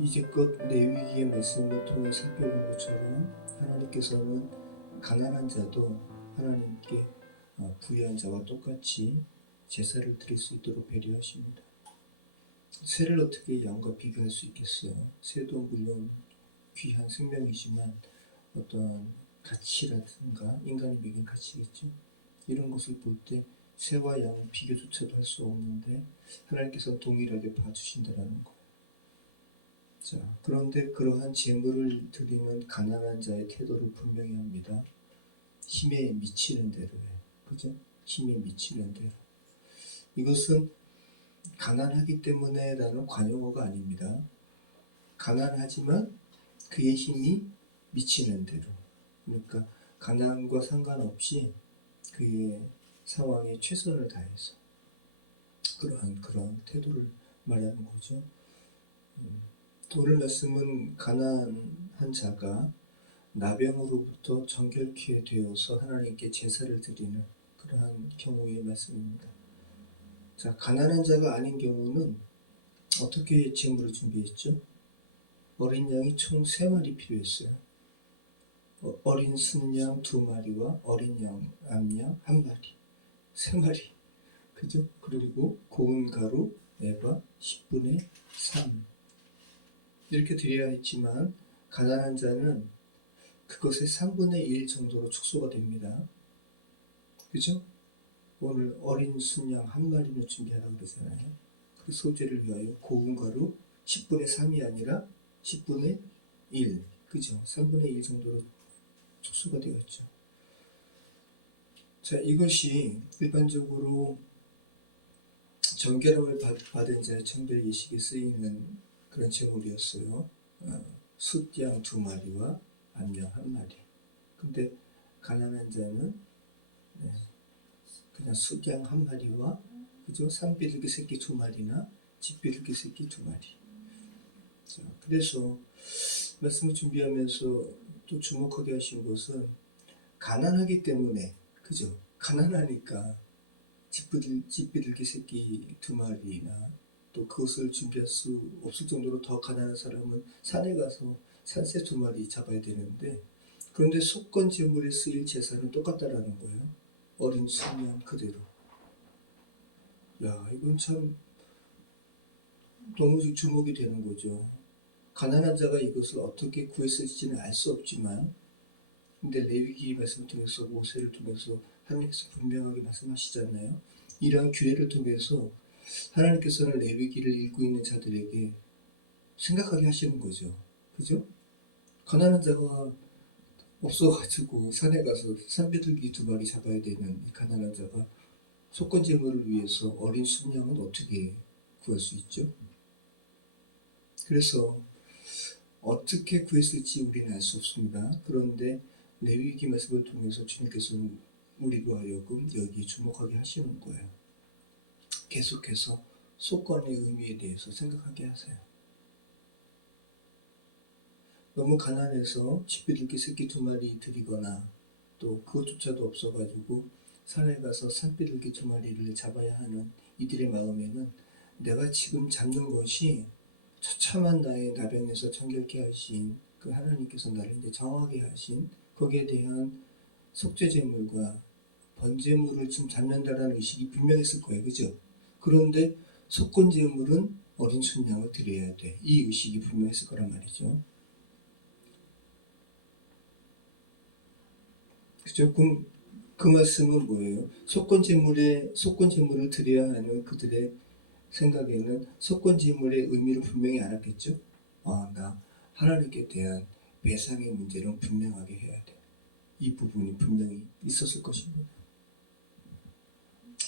이제껏 레위기의 말씀을 통해 살펴본 것처럼 하나님께서는 가난한 자도 하나님께 부유한 자와 똑같이 제사를 드릴 수 있도록 배려하십니다. 새를 어떻게 양과 비교할 수 있겠어요? 새도 물론 귀한 생명이지만 어떤 가치라든가 인간이 매긴 가치겠죠. 이런 것을 볼 때 새와 양 비교조차도 할 수 없는데 하나님께서 동일하게 봐주신다는 거예요. 자, 그런데 그러한 제물을 드리는 가난한 자의 태도를 분명히 합니다. 힘에 미치는 대로예요. 그죠? 힘에 미치는 대로. 이것은 가난하기 때문에 라는 관용어가 아닙니다. 가난하지만 그의 힘이 미치는 대로. 그러니까 가난과 상관없이 그의 상황에 최선을 다해서 그런 태도를 말하는 거죠. 오늘 말씀은 가난한 자가 나병으로부터 정결케 되어서 하나님께 제사를 드리는 그러한 경우의 말씀입니다. 자, 가난한 자가 아닌 경우는 어떻게 제물을 준비했죠? 어린 양이 총 3마리 필요했어요. 어린 순양 2마리와 어린 양, 암양 1마리. 3마리. 그죠? 그리고 고운 가루, 에바 10분의 3. 이렇게 드려야 했지만 가난한 자는 그것의 3분의 1 정도로 축소가 됩니다. 그죠? 오늘 어린 순양 1마리는 준비하라고 그러잖아요. 그 소재를 위하여 고운 가루 10분의 3이 아니라 10분의 1. 그죠? 3분의 1 정도로 축소가 되었죠. 자, 이것이 일반적으로 정결함을 받은 자의 청별 예식에 쓰이는 그런 제물이었어요. 숫양 2마리와 암양 1마리. 근데 가난한 자는 그냥 숫양 1마리와 그죠? 산비둘기 새끼 2마리나 집비둘기 새끼 2마리. 자, 그래서 말씀을 준비하면서 또 주목하게 하신 것은 가난하기 때문에 그죠? 가난하니까 집비둘기 새끼 2마리나 또 그것을 준비할 수 없을 정도로 더 가난한 사람은 산에 가서 산새 2마리 잡아야 되는데, 그런데 속건 제물에 쓰일 제사는 똑같다라는 거예요. 어린 순양 그대로. 야, 이건 참 너무 주목이 되는 거죠. 가난한 자가 이것을 어떻게 구했을지는 알 수 없지만, 근데 레위기 말씀을 통해서 모세를 통해서 하나님께서 분명하게 말씀하시잖아요. 이러한 규례를 통해서 하나님께서는 레위기를 읽고 있는 자들에게 생각하게 하시는 거죠. 그죠? 가난한 자가 없어가지고 산에 가서 산비둘기 2마리 잡아야 되는 이 가난한 자가 속건 제물을 위해서 어린 순양은 어떻게 구할 수 있죠? 그래서 어떻게 구했을지 우리는 알 수 없습니다. 그런데 레위기 말씀을 통해서 주님께서는 우리로 하여금 여기에 주목하게 하시는 거예요. 계속해서 속건의 의미에 대해서 생각하게 하세요. 너무 가난해서 집비둘기 새끼 2마리 드리거나 또 그것조차도 없어가지고 산에 가서 산비둘기 2마리를 잡아야 하는 이들의 마음에는 내가 지금 잡는 것이 처참한 나의 나병에서 정결케 하신 그 하나님께서 나를 이제 정하게 하신 거기에 대한 속죄제물과 번제물을 좀 잡는다라는 의식이 분명했을 거예요. 그죠? 그런데 속건제물은 어린 순양을 드려야 돼. 이 의식이 분명했을 거란 말이죠. 그죠? 그럼 그 말씀은 뭐예요? 속건제물을 드려야 하는 그들의 생각에는 속건제물의 의미를 분명히 알았겠죠? 나 하나님께 대한 배상의 문제는 분명하게 해야 돼. 이 부분이 분명히 있었을 것입니다.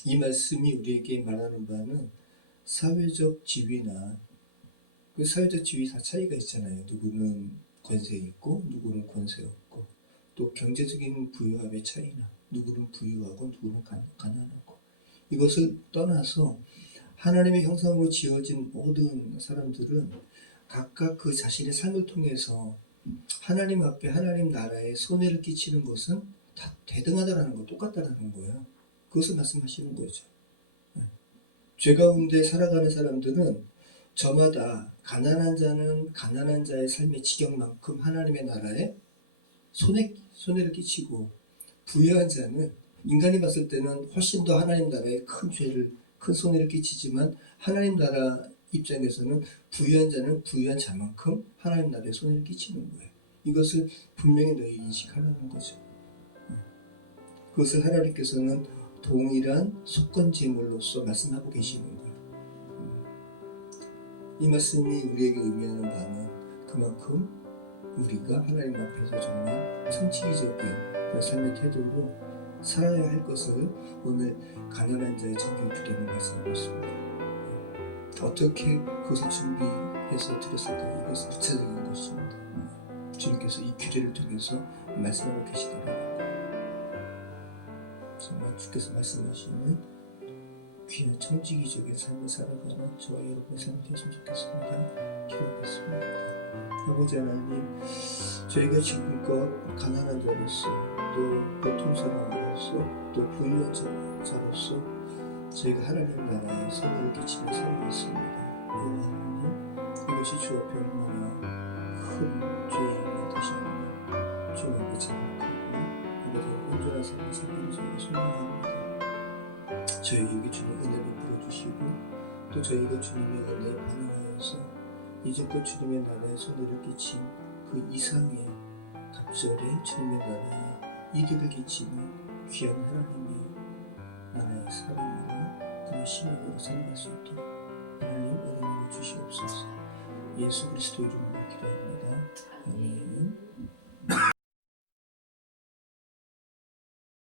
이 말씀이 우리에게 말하는 바는 사회적 지위나 그 사회적 지위 다 차이가 있잖아요. 누구는 권세 있고 누구는 권세 없고, 또 경제적인 부유함의 차이나 누구는 부유하고 누구는 가난하고, 이것을 떠나서 하나님의 형상으로 지어진 모든 사람들은 각각 그 자신의 삶을 통해서 하나님 앞에 하나님 나라에 손해를 끼치는 것은 다 대등하다라는 거, 똑같다라는 거예요. 그것을 말씀하시는 거죠. 죄 가운데 살아가는 사람들은 저마다 가난한 자는 가난한 자의 삶의 지경만큼 하나님의 나라에 손해를 끼치고, 부유한 자는 인간이 봤을 때는 훨씬 더 하나님 나라에 큰 손해를 끼치지만, 하나님 나라 입장에서는 부유한 자는 부유한 자만큼 하나님 나라에 손해를 끼치는 거예요. 이것을 분명히 너희 인식하라는 거죠. 그것을 하나님께서는 동일한 속건제물로서 말씀하고 계시는 거예요. 이 말씀이 우리에게 의미하는 바는 그만큼 우리가 하나님 앞에서 정말 천치기적인 그런 삶의 태도로 살아야 할 것을 오늘 가난한 자의 정결주례는 말씀하고 있습니다. 어떻게 그것을 준비해서 드렸을까? 이것은 구체적인 것입니다. 주님께서 이 규례를 통해서 말씀하고 계시더라고요. 정말 주께서 말씀하시는 귀한 청지기적인 삶을 살아가는 저와 여러분의 삶이 되었으면 좋겠습니다. 기도하겠습니다. 아버지 하나님, 저희가 지금껏 가난한 자로서, 또 보통 사람으로서, 또 부유한 자로서 저희가 하나님 나라에 손해를 끼치며 살고 있습니다. 여호와 하나님, 이것이 주 앞에 얼마나 큰 죄임을 다시 한번 주님 앞에 자각하고 아버지의 온전한 삶을 살기를 저희가 소망합니다. 저희에게 주님 은혜를 베풀어주시고, 또 저희가 주님의 은혜에 반응하여서 이제껏 주님의 나라에 손해를 끼친 그 이상의 갑절에 주님의 나라에 이득을 끼치는 귀한 하나님의 나라의 사람으로, 그런 시민으로 살아갈 수 있도록 하나님 은혜를 주시옵소서. 예수 그리스도 이름으로 기도합니다. 아멘.